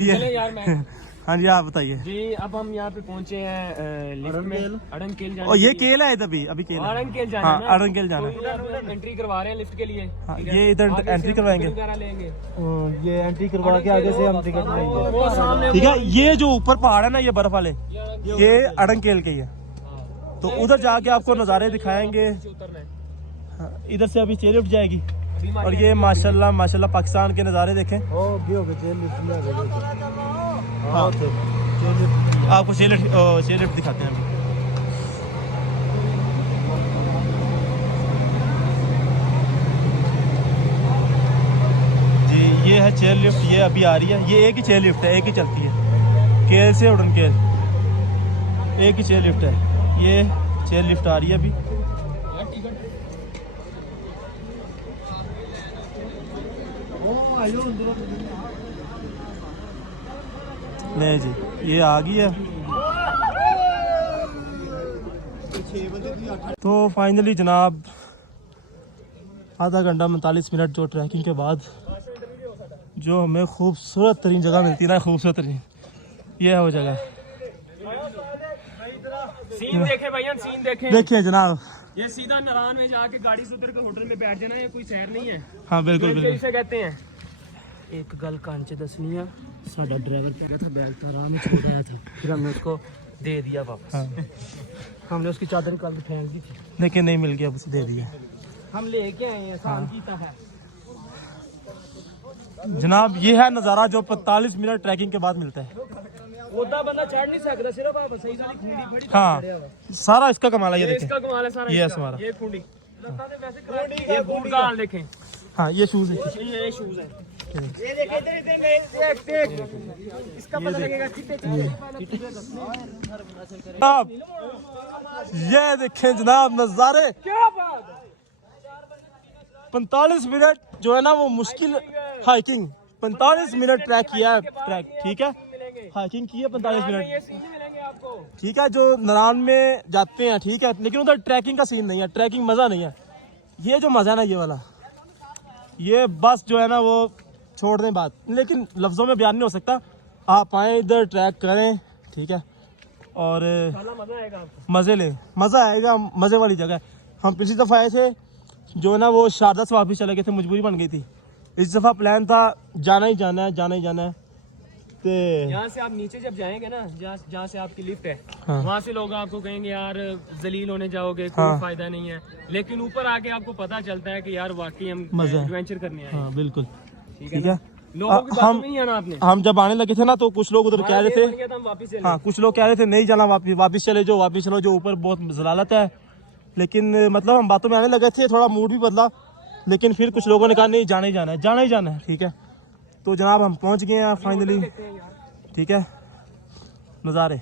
यार मैं हाँ जी आप बताइए जी। अब हम यहाँ पे पहुँचे हैं लिफ्ट में अड़नकेल जाने। और ये केल है अभी अभी केल है। अड़नकेल जाना हाँ है ना? अड़नकेल जाना है। तो इधर एंट्री करवा रहे हैं लिफ्ट के लिए। हाँ, ठीक है? ये इधर आगे एंट्री से करवाएंगे। टिकट वगैरह लेंगे। ये एंट्री करवा के आगे से हम टिकट लेंगे। वो सामने ठीक है, ये जो ऊपर पहाड़ है ना ये बर्फ वाले, ये अड़नकेल के ही है। तो उधर जाके आपको नज़ारे दिखाएंगे। उतरना है। हाँ, इधर से अभी चेयर उठ जाएगी अभी और ये माशाल्लाह माशाल्लाह पाकिस्तान के नज़ारे देखें। ओ भी हो गए जेल लिफ्ट में आ गए। हाँ जेल लिफ्ट आपको चेयर लिफ्ट दिखाते हैं अभी। जी ये है चेयर लिफ्ट, ये अभी आ रही है। ये एक ही चेयर लिफ्ट है, एक ही चलती है केल से उड़नकेल, एक ही चेयर लिफ्ट है। ये चेयर लिफ्ट आ रही है अभी। नहीं जी ये आ गई है। तो फाइनली जनाब आधा घंटा 45 मिनट जो ट्रैकिंग के बाद जो हमें खूबसूरत तरीन जगह मिलती है ना, खूबसूरत तरीन ये है वो जगह। सीन देखे भैया, सीन देखे। देखिए जनाब, ये सीधा नारायण में जाके गाड़ी से उतर के होटल में बैठ जाना, ये कोई शहर नहीं है। हाँ बिल्कुल बिल्कुल। इसे कहते हैं। एक गल कान च दसनी है, साडा ड्राइवर कह रहा था बैग था राह में छोड़ आया था, फिर हमने उसको दे दिया वापस। हाँ। हमने उसकी चादर निकाल के फेंक दी थी, लेकिन नहीं मिल गया, अब उसे दे दिया। हम लेके आए हैं शांति है। जनाब ये है नज़ारा जो 45 मिनट ट्रैकिंग के बाद मिलता है। ओदा बंदा चढ़ नहीं सकता, सिर्फ आप सही सारी खूंडी फड़ी हाँ सारा इसका कमाल है, ये ये देखें। इसका कमाल है सारा। ये इसका। हमारा। ये खूंडी ये बूट का हाल देखें। हाँ ये शूज है। ये शूज है। ये ये देखे इधर इसका पता लगेगा कितने जनाब ये देखें जनाब नज़ारे। क्या बात है। 45 मिनट जो है ना वो मुश्किल हाइकिंग, 45 मिनट ट्रैक किया है, ट्रैक ठीक है, हाइकिंग की है 45 ये मिनट सीन नहीं मिलेंगे आपको। ठीक है। जो नारायण में जाते हैं ठीक है, लेकिन उधर ट्रैकिंग का सीन नहीं है, ट्रैकिंग मज़ा नहीं है। ये जो मज़ा है ना ये वाला, ये बस जो है ना वो छोड़ दें बात, लेकिन लफ्ज़ों में बयान नहीं हो सकता। आप आएँ इधर ट्रैक करें ठीक है, और मजा आएगा आपको। मज़े लें, मज़ा आएगा, मज़े वाली जगह है। हम पिछली दफ़ा आए थे जो ना वो शारदा से वापस चले गए थे, मजबूरी बन गई थी। इस दफ़ा प्लान था जाना ही जाना है, जाना ही जाना है। तो यहाँ से आप नीचे जब जाएंगे ना, जहाँ से आपकी लिफ्ट है, हाँ। वहाँ से लोग आपको कहेंगे यार जलील होने जाओगे, कोई हाँ। फायदा नहीं है। लेकिन ऊपर आके आपको पता चलता है कि यार वाकई हम मज़ा है। एडवेंचर करने आए हैं। हाँ बिल्कुल ठीक ठीक है है। ना? लोगों की बातों में नहीं आना आपने। हम जब आने लगे थे ना तो कुछ लोग उधर कह रहे थे, हम वापस चले। हाँ कुछ लोग कह रहे थे नहीं जाना, वापस चले जाओ, वापस चलो जो ऊपर बहुत जलालत है। लेकिन मतलब हम बातों में आने लगे थे, थोड़ा मूड भी बदला, लेकिन फिर कुछ लोगों ने कहा नहीं जाना ही जाना है, जाना ही जाना है। ठीक है तो जनाब हम पहुंच गए हैं फाइनली। ठीक है नज़ारे।